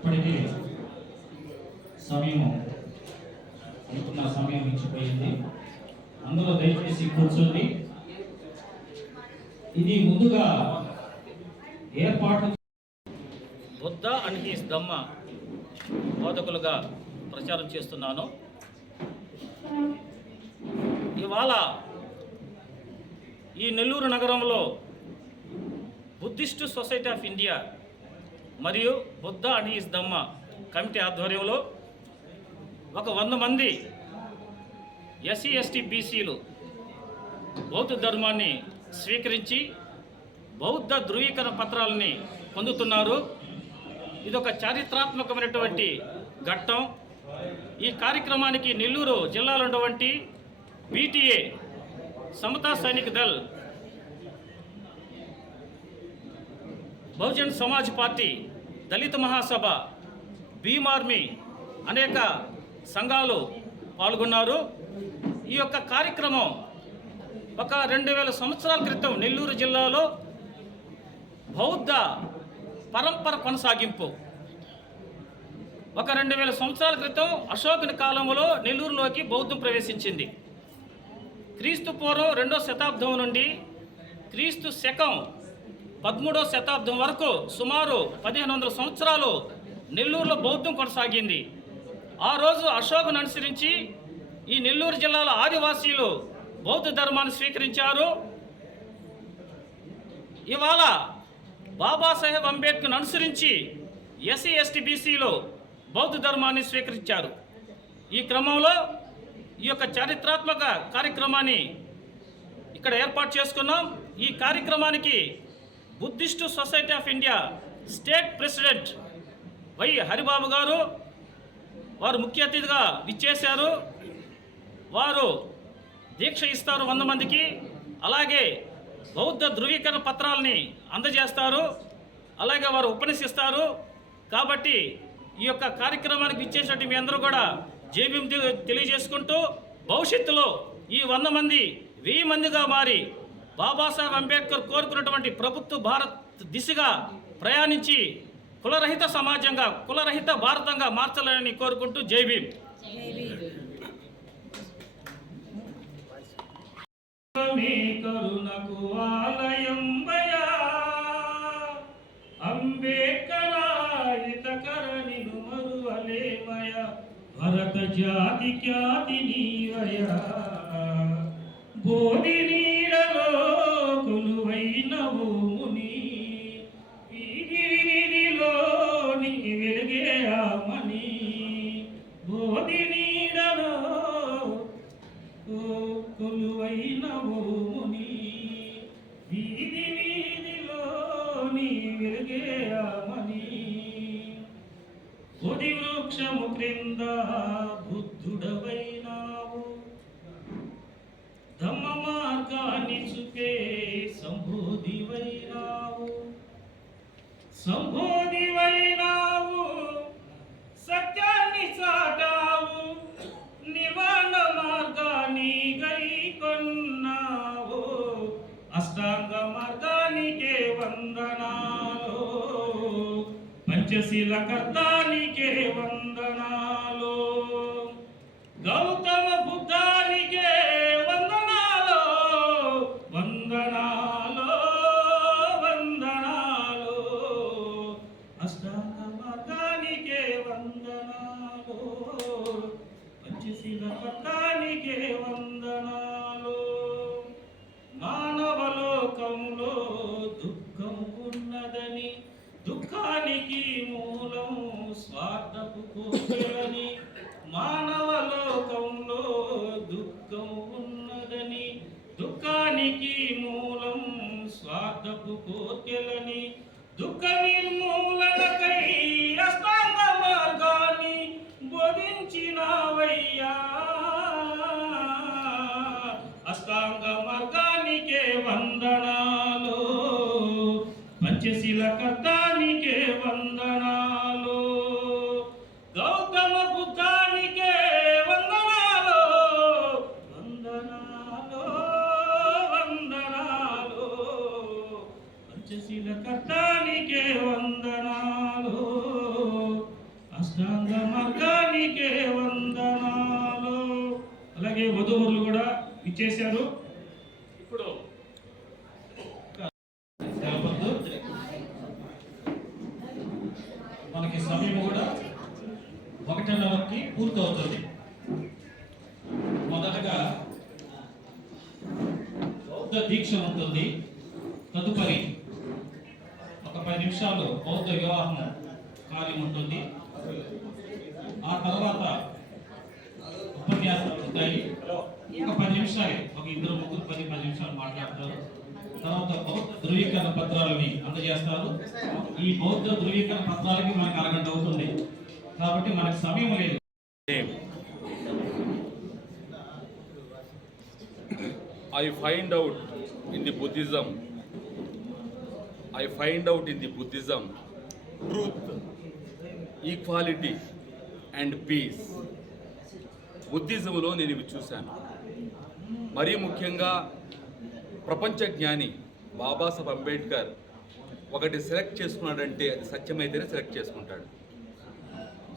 ఇప్పటికీ సమయం అనుకున్న సమయం ఇచ్చిపోయింది. అందులో దయచేసి కూర్చొని ఇది ముందుగా ఏర్పాటు బుద్ధ అండ్ హిస్ ధమ్మ బోధకులుగా ప్రచారం చేస్తున్నాను. ఇవాళ ఈ నెల్లూరు నగరంలో బుద్ధిస్ట్ సొసైటీ ఆఫ్ ఇండియా మరియు Buddha and his Dhamma committee ఆధ్వర్యంలో ఒక 100 మంది ఎస్సీ ఎస్టీ బీసీలు బౌద్ధ ధర్మాన్ని స్వీకరించి బౌద్ధ ధృవీకరణ పత్రాలని పొందుతున్నారు. ఇదొక చారిత్రాత్మకమైనటువంటి ఘట్టం. ఈ కార్యక్రమానికి నెల్లూరు జిల్లాలో ఉన్నటువంటి బీటీఏ సమతా సైనిక్ దళ్, బహుజన్ సమాజ్ పార్టీ, దళిత మహాసభ, భీమ్ ఆర్మీ అనేక సంఘాలు పాల్గొన్నారు. ఈ యొక్క కార్యక్రమం ఒక 2000 సంవత్సరాల క్రితం నెల్లూరు జిల్లాలో బౌద్ధ పరంపర కొనసాగింపు. ఒక 2000 సంవత్సరాల క్రితం అశోకుని కాలంలో నెల్లూరులోకి బౌద్ధం ప్రవేశించింది. క్రీస్తు పూర్వం 2వ శతాబ్దం నుండి క్రీస్తు శకం 13వ శతాబ్దం వరకు సుమారు 1500 సంవత్సరాలు నెల్లూరులో బౌద్ధం కొనసాగింది. ఆ రోజు అశోకును అనుసరించి ఈ నెల్లూరు జిల్లాలో ఆదివాసీలు బౌద్ధ ధర్మాన్ని స్వీకరించారు. ఇవాళ బాబాసాహెబ్ అంబేద్కర్ను అనుసరించి ఎస్సీ ఎస్టీ బీసీలు బౌద్ధ ధర్మాన్ని స్వీకరించారు. ఈ క్రమంలో ఈ యొక్క చారిత్రాత్మక కార్యక్రమాన్ని ఇక్కడ ఏర్పాటు చేసుకున్నాం. ఈ కార్యక్రమానికి Buddhist society of India state president Y Haribabu గారు వారు ముఖ్య అతిథిగా విచ్చేశారు. వారు దీక్ష ఇస్తారు 100 మందికి. అలాగే బౌద్ధ ధృవీకరణ పత్రాలని అందజేస్తారు. అలాగే వారు ఉపన్యసిస్తారు. కాబట్టి ఈ యొక్క కార్యక్రమానికి విచ్చేసినట్టు మీ అందరూ కూడా జేబీఎం తెలియజేసుకుంటూ భవిష్యత్తులో ఈ 100 మంది 1000 మందిగా మారి బాబాసాహెబ్ అంబేద్కర్ కోరుకున్నటువంటి ప్రభుత్వ భారత్ దిశగా ప్రయాణించి కులరహిత సమాజంగా, కులరహిత భారతంగా మార్చాలని కోరుకుంటూ జై భీమ్. కరుణకు ఆలయంబయా అంబేద్కరాయిత కరణిను మరువలేమయ భరత జాతి ఖ్యాతి నీవయ బోధి నీడలో కొలువైనవు ముని వీధిలో నీ వెలిగే ఆమని బోధి నీడలో కొలువైనవు ముని వీధిలో నీ వెలిగే ఆమని బోధి వృక్షము క్రింద బుద్ధుడవైనావు ధమ్మ మార్గాన్ని చూపే సంబోధివైనావు సత్యాన్ని చాటావు నివాన మార్గాన్ని గైకొన్నావు అష్టాంగ మార్గానికే వందనాలు పంచశీల కర్తానికే వందనాలు గౌతమ బుద్ధానికే వందనాలు వందనాలు వందనాలు అష్టాంగ మార్గానికే వందనాలు పంచశీల కర్తానికే వందనాలు మానవలోకంలో దుఃఖం ఉన్నదని దుఃఖానికి మూలం స్వార్థపు కోరికలని మానవలోకంలో దుఃఖం ఉన్నదని దుఃఖానికి మూలం స్వార్థపు కోర్కెలని దుఃఖ నిర్మూలనకై అష్టాంగ మార్గాన్ని బోధించినవయ్యా అష్టాంగ మార్గానికే వందనాలు పంచశీల కర్తానికే వందనాలు గౌతమ బుద్ధానికే ఇచ్చేశారు. ఇప్పుడు తెలపద్దు. మనకి సమయం కూడా 1:30కి పూర్తవుతుంది. మొదటగా బౌద్ధ దీక్ష ఉంటుంది. తదుపరి ఒక 10 నిమిషాలు బౌద్ధ వివాహం కార్యం ఉంటుంది. ఆ తర్వాత ఉపన్యాసాలు ఉంటాయి. ఒక 10 నిమిషాలు, ఒక 2-3 10 నిమిషాలు మాట్లాడతారు. తర్వాత బౌద్ధ ధృవీకరణ పత్రాలని అందజేస్తారు. ఈ బౌద్ధ ధృవీకరణ పత్రాలకి మనకు అరగంట అవుతుంది కాబట్టి మనకు సమయం లేదు. I find out in the Buddhism truth, equality and peace. బుద్ధిజంలో నేను ఇవి చూశాను. మరీ ముఖ్యంగా ప్రపంచ జ్ఞాని బాబాసాహెబ్ అంబేద్కర్ ఒకటి సెలెక్ట్ చేసుకున్నాడంటే అది సత్యమైతేనే సెలెక్ట్ చేసుకుంటాడు.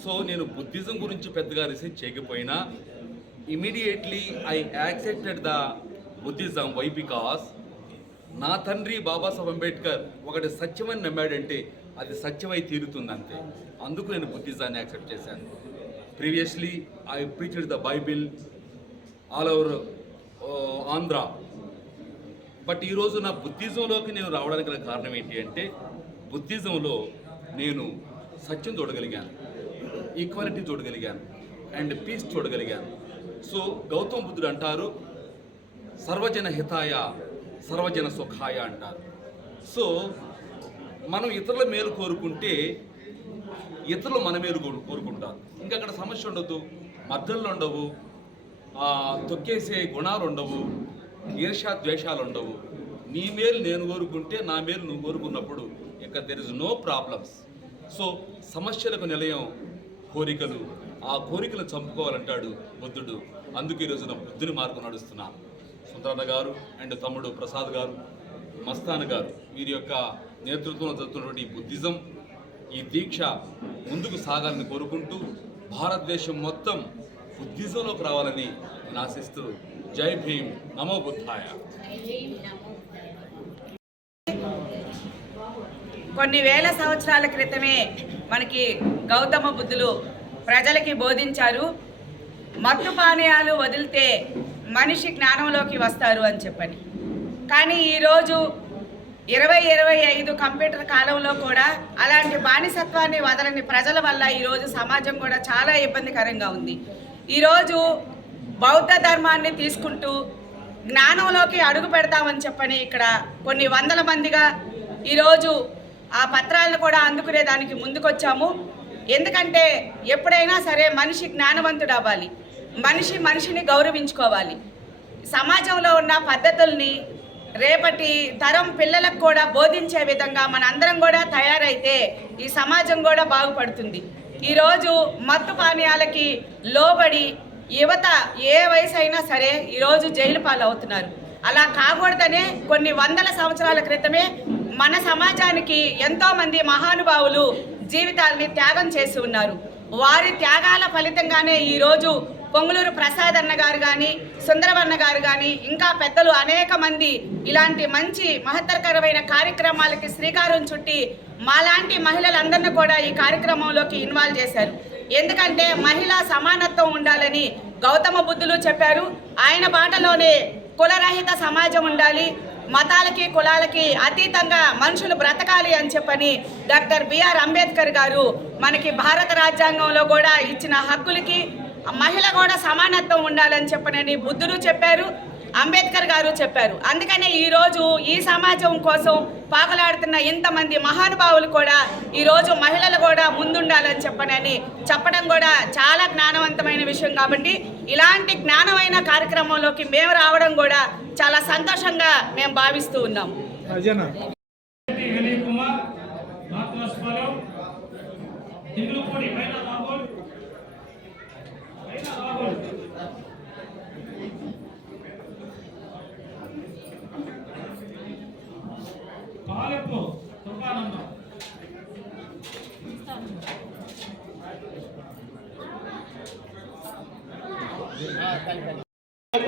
సో నేను బుద్ధిజం గురించి పెద్దగా రీసెర్చ్ చేయకపోయినా immediately I accepted the Buddhism. Why? Because నా తండ్రి బాబాసాహెబ్ అంబేద్కర్ ఒకటి సత్యమని నమ్మాడంటే అది సత్యమై తీరుతుంది అంతే. అందుకు నేను బుద్ధిజాన్ని యాక్సెప్ట్ చేశాను. Previously I preached the Bible all over Andhra. But ఈరోజు నా బుద్ధిజంలోకి నేను రావడానికి గల కారణం ఏంటి అంటే బుద్ధిజంలో నేను సత్యం చూడగలిగాను, ఈక్వాలిటీ చూడగలిగాను అండ్ పీస్ చూడగలిగాను. సో గౌతమ బుద్ధుడు అంటారు సర్వజన హితాయ సర్వజన సుఖాయ అంటారు. సో మనం ఇతరుల మేలు కోరుకుంటే ఇతరులు మన మేలు కోరుకుంటారు. ఇంకా అక్కడ సమస్య ఉండదు, మద్దళ్ళు ఉండవు, తొక్కేసే గుణాలు ఉండవు, ఈర్ష్యా ద్వేషాలు ఉండవు. నీ మేలు నేను కోరుకుంటే నా మేలు నువ్వు కోరుకున్నప్పుడు ఇంకా there is no problems. So సమస్యలకు నిలయం కోరికలు. ఆ కోరికలు చంపుకోవాలంటాడు బుద్ధుడు. అందుకు ఈరోజు నా బుద్ధుని మార్గం నడుస్తున్నా. సుందరన్న గారు అండ్ తమ్ముడు ప్రసాద్ గారు, మస్తాన్ గారు, వీరి యొక్క నేతృత్వంలో జరుగుతున్నటువంటి ఈ బుద్ధిజం, ఈ దీక్ష ముందుకు సాగాలని కోరుకుంటూ భారతదేశం మొత్తం బుద్ధిజంలోకి రావాలని నేను ఆశిస్తూ జై భీమ్, నమో బుద్ధాయ. కొన్ని వేల సంవత్సరాల క్రితమే మనకి గౌతమ బుద్ధులు ప్రజలకి బోధించారు, మత్తు పానీయాలు వదిలితే మనిషి జ్ఞానంలోకి వస్తారు అని చెప్పని. కానీ ఈరోజు 2025 కంప్యూటర్ కాలంలో కూడా అలాంటి బానిసత్వాన్ని వదలని ప్రజల వల్ల ఈరోజు సమాజం కూడా చాలా ఇబ్బందికరంగా ఉంది. ఈరోజు బౌద్ధ ధర్మాన్ని తీసుకుంటూ జ్ఞానంలోకి అడుగు పెడతామని చెప్పని ఇక్కడ కొన్ని వందల మందిగా ఈరోజు ఆ పత్రాలను కూడా అందుకునే దానికి ముందుకొచ్చాము. ఎందుకంటే ఎప్పుడైనా సరే మనిషి జ్ఞానవంతుడు అవ్వాలి, మనిషిని గౌరవించుకోవాలి. సమాజంలో ఉన్న పద్ధతుల్ని రేపటి తరం పిల్లలకు కూడా బోధించే విధంగా మన అందరం కూడా తయారైతే ఈ సమాజం కూడా బాగుపడుతుంది. ఈరోజు మత్తు పానీయాలకి లోబడి యువత ఏ వయసు అయినా సరే ఈరోజు జైలు పాలవుతున్నారు. అలా కాకూడదనే కొన్ని వందల సంవత్సరాల క్రితమే మన సమాజానికి ఎంతోమంది మహానుభావులు జీవితాల్ని త్యాగం చేసి ఉన్నారు. వారి త్యాగాల ఫలితంగానే ఈరోజు పొంగులూరు ప్రసాద్ అన్న గారు కానీ, సుందరవన్న గారు కానీ, ఇంకా పెద్దలు అనేక మంది ఇలాంటి మంచి మహత్తరకరమైన కార్యక్రమాలకి శ్రీకారం చుట్టి మాలాంటి మహిళలందరినీ కూడా ఈ కార్యక్రమంలోకి ఇన్వాల్వ్ చేశారు. ఎందుకంటే మహిళా సమానత్వం ఉండాలని గౌతమ బుద్ధులు చెప్పారు. ఆయన బాటలోనే కులరహిత సమాజం ఉండాలి, మతాలకి కులాలకి అతీతంగా మనుషులు బ్రతకాలి అని చెప్పని డాక్టర్ బిఆర్ అంబేద్కర్ గారు మనకి భారత రాజ్యాంగంలో కూడా ఇచ్చిన హక్కులకి మహిళ కూడా సమానత్వం ఉండాలని చెప్పనని బుద్ధుడు చెప్పారు, అంబేద్కర్ గారు చెప్పారు. అందుకనే ఈరోజు ఈ సమాజం కోసం పాకలాడుతున్న ఇంతమంది మహానుభావులు కూడా ఈరోజు మహిళలు కూడా ముందుండాలని చెప్పడం కూడా చాలా జ్ఞానవంతమైన విషయం. కాబట్టి ఇలాంటి జ్ఞానమైన కార్యక్రమంలోకి మేము రావడం కూడా చాలా సంతోషంగా మేము భావిస్తూ ఉన్నాం.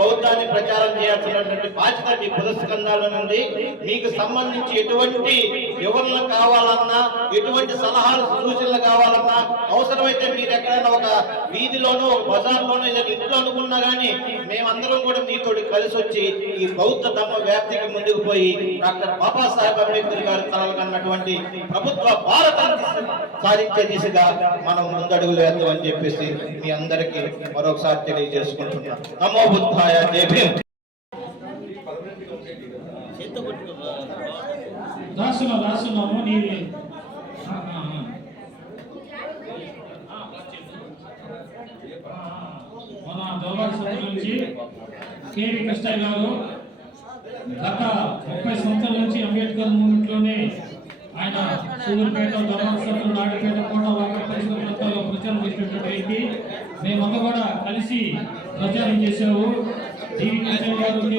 బౌద్ధాన్ని ప్రచారం చేయాలి. చేయాల్సినటువంటి బాధ్యత మీ పురస్కంధాల నుండి. మీకు సంబంధించి ఎటువంటి వివరణ కావాలన్నా, ఎటువంటి సలహాలు సూచనలు కావాలన్నా, అవసరమైతే మీరు ఎక్కడైనా ఒక వీధిలోనో ఒక బజార్లోనో ఏదైనా ఇంట్లో అనుకున్నా కానీ మేమందరం కూడా మీతో కలిసి వచ్చి ఈ బౌద్ధ ధర్మ వ్యాప్తికి ముందుకు పోయి డాక్టర్ బాబాసాహెబ్ అంబేద్కర్ గారు కలగన్నటువంటి ప్రభుత్వ భారతాన్ని సాధించే దిశగా మనం ముందడుగులు వేద్దామని చెప్పేసి మీ అందరికీ మరొకసారి తెలియజేసుకుంటున్నాం. నమో బుద్ధాయ, జై భీమ్. రాస్తున్నాము నీవి. మన దౌర్భాగ్య సభ నుంచి కేవీ కృష్ణయ్య గారు గత 30 సంవత్సరాల నుంచి అంబేద్కర్ మూమెంట్లోనే ఆయన సూర్యపేట, ధర్మస్థలం, నాయుడుపేట, కోట పరిసర ప్రాంతాల్లో ప్రచారం చేసినటువంటి వ్యక్తి. మేమంతా కూడా కలిసి ప్రచారం చేసాము. కేవీ కృష్ణయ్య గారు